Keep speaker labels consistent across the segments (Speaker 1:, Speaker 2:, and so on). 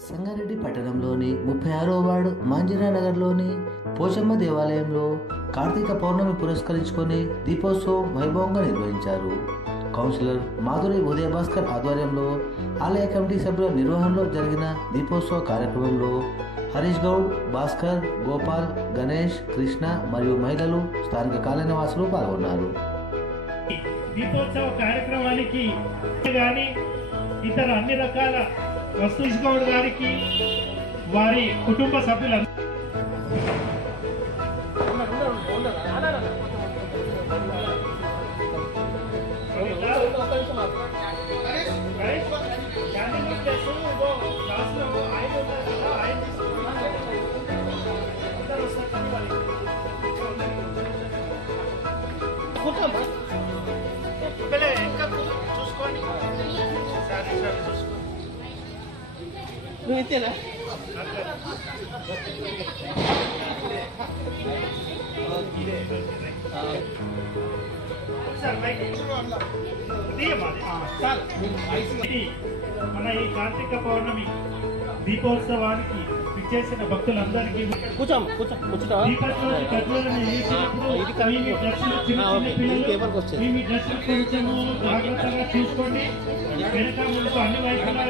Speaker 1: సంగారెడ్డి పట్టణంలోని ముప్పై ఆరో వార్డు మాంజరా నగర్లోని పోచమ్మ దేవాలయంలో కార్తీక పౌర్ణమి పురస్కరించుకొని దీపోత్సవం వైభవంగా నిర్వహించారు. కౌన్సిలర్ మాధురి ఉదయభాస్కర్ ఆధ్వర్యంలో ఆలయ కమిటీ సభ్యుల నిర్వహణలో జరిగిన దీపోత్సవ కార్యక్రమంలో హరీష్ గౌడ్ భాస్కర్ గోపాల్ గణేష్ కృష్ణ మరియు మహిళలు స్థానిక కాలనీవాసులు పాల్గొన్నారు.
Speaker 2: దీపోత్సవ కార్యక్రమానికి ఇతర అన్ని రకాల వస్తువు గౌడ్ గారికి వారి కుటుంబ సభ్యులందరూ చూసుకోండి. సరే సరే చూసుకోండి.
Speaker 3: నువ్వు
Speaker 2: మన ఈ కార్తీక పౌర్ణమి దీపోత్సవానికి విచ్చేసిన భక్తులందరికీ
Speaker 3: కూర్చో ఇది
Speaker 2: డ్రెస్సులు చిన్న. పిల్లలు. మీ డ్రెస్సులు జాగ్రత్తగా చూసుకోండి. వెనక ముందు అన్ని వైపులా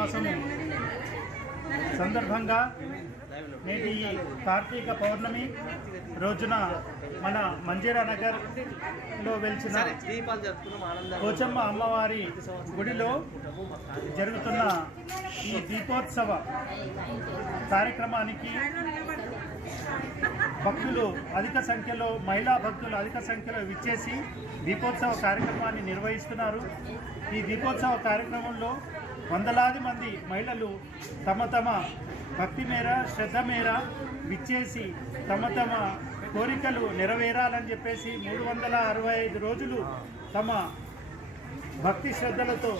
Speaker 2: मासम సందర్భంగా నేటి ఈ కార్తీక పౌర్ణమి రోజున మన మంజీరా నగర్లో వెలిచిన పోచమ్మ అమ్మవారి గుడిలో జరుగుతున్న ఈ దీపోత్సవ కార్యక్రమానికి భక్తులు అధిక సంఖ్యలో మహిళా భక్తులు అధిక సంఖ్యలో విచ్చేసి దీపోత్సవ కార్యక్రమాన్ని నిర్వహిస్తున్నారు. ఈ దీపోత్సవ కార్యక్రమంలో వందలాది మంది మహిళలు తమ తమ భక్తి మేర శ్రద్ధ మేర విచ్చేసి తమ తమ కోరికలు నెరవేరాలని చెప్పేసి మూడు వందల అరవై ఐదు రోజులు తమ భక్తి శ్రద్ధలతో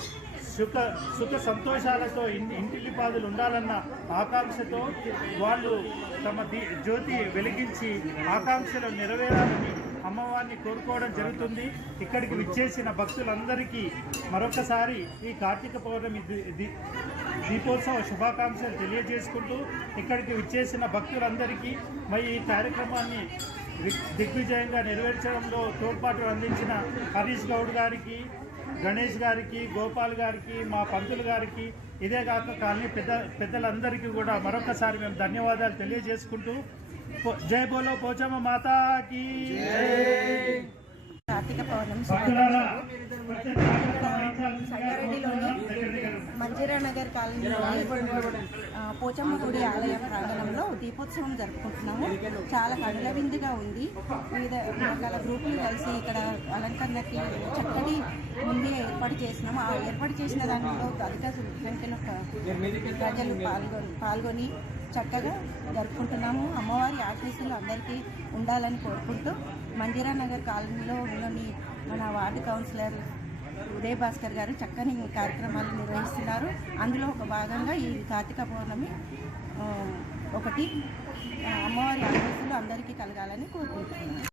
Speaker 2: సుఖ సుఖ సంతోషాలతో ఇంటిల్లి పాదులు ఉండాలన్న ఆకాంక్షతో వాళ్ళు తమ జ్యోతి వెలిగించి ఆకాంక్షలు నెరవేరాలని అమ్మవారిని కోరుకోవడం జరుగుతుంది. ఇక్కడికి విచ్చేసిన భక్తులందరికీ మరొకసారి ఈ కార్తీక పౌర్ణమి దీపోత్సవ శుభాకాంక్షలు తెలియజేసుకుంటూ ఇక్కడికి విచ్చేసిన భక్తులందరికీ మరి ఈ కార్యక్రమాన్ని దిగ్- దిగ్విజయంగా నెరవేర్చడంలో తోడ్పాటు అందించిన హరీష్ గౌడ్ గారికి గణేష్ గారికి గోపాల్ గారికి మా పంతులు గారికి ఇదే కాక కాలనీ పెద్ద పెద్దలందరికీ కూడా మరొకసారి మేము ధన్యవాదాలు తెలియజేసుకుంటూ జై బోలో పోచమ్మ మాతాకి
Speaker 4: కార్తీక పౌర్ణమి నగర్ కాలనీలోని ఆ, పోచమ్మ గుడి ఆలయ ప్రాంగణంలో దీపోత్సవం జరుపుకుంటున్నాము. చాలా కడుల విందుగా ఉంది. వివిధ రకాల గ్రూపులు కలిసి ఇక్కడ అలంకరణకి చక్కటి ముందే ఏర్పాటు చేసినాము. ఆ ఏర్పాటు చేసిన దాంట్లో అధిక సంఖ్యలో ప్ర- ప్రజలు పాల్గొని పాల్గొని చక్కగా జరుపుకుంటున్నాము. అమ్మవారి ఆశీస్సులు అందరికీ ఉండాలని కోరుకుంటూ మంజీరా నగర్ కాలనీలో ఉన్నని మన వార్డు కౌన్సిలర్ ఉదయ్ భాస్కర్ గారు చక్కని కార్యక్రమాలు నిర్వహిస్తున్నారు. అందులో ఒక భాగంగా ఈ కార్తీక పౌర్ణమి ఒకటి అమ్మవారి ఆశీస్సులు అందరికీ కలగాలని కోరుకుంటున్నాను.